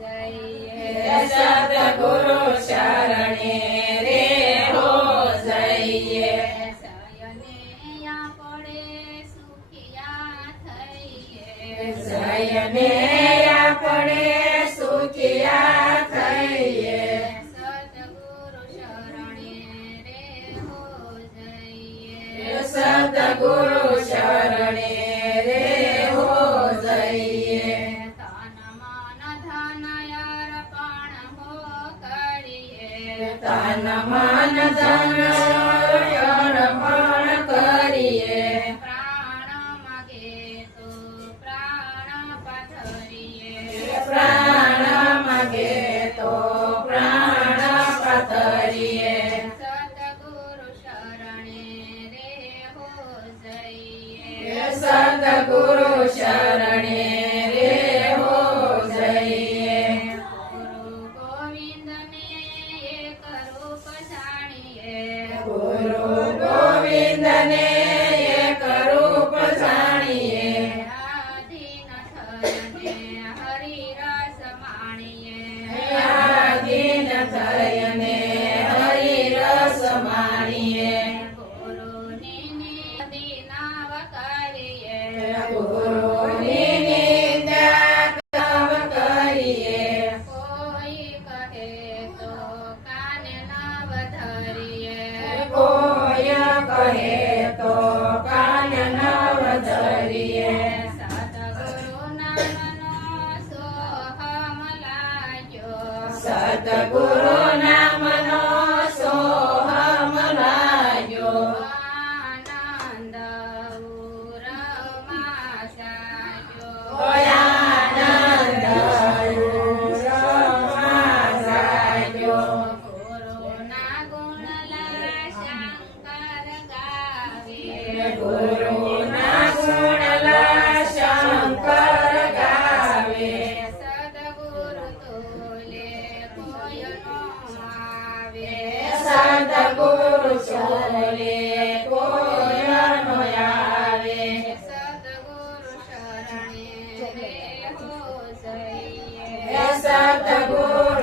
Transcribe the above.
જઈએ સદગુરુ શરણે રે હો જઈએ જયને આપણે સુખિયા થઈએ જયને આપણે સુખિયા થઈએ સદગુરુ શરણે રે હો જઈએ સદગુરુ શરણે રે હો જઈએ તન મન ધન અર્પણ હો કરીએ તન મન ધન અર્પણ કરીએ પ્રાણ મગે તો પ્રાણ પાથરીએ પ્રાણ મગે તો પ્રાણ પાથરીએ સદગુરુ શરણે રે હો જઈએ સદગુરુ શરણે રે હો જઈએ ગુરુ ગોવિંદને એક રૂપ જાણીએ ગુરુ ગોવિંદને એક રૂપ જાણીએ આધીન થઈને હરિરસ માણીએ આધીન થઈને હરિરસ માણીએ ગુરુની નિંદિનાવ કરીએ ગુરુની નિંદા કવ કરીએ કોઈ કહે તો કાને નવ ધરીએ કોઈ કહે તો કાન નવ ધરીએ સદગુરુ નામનો સોહમ લાગ્યો સદગુરુ નામનો સોહમ લાગ્યો આનંદ ઉરમાં સાગ્યો આનંદ ઉરમાં જાગ્યો ગુરુના ગુણલા શંકર ગાવે ગુરુના ગુણલા શંકર ગાવે સદગુરુ તુલે કોઈ નો આવે સદગુરુ ચોલે કોઈ નો આવે સદગુરુ શરણે રે હો જઈએ સદગુરુ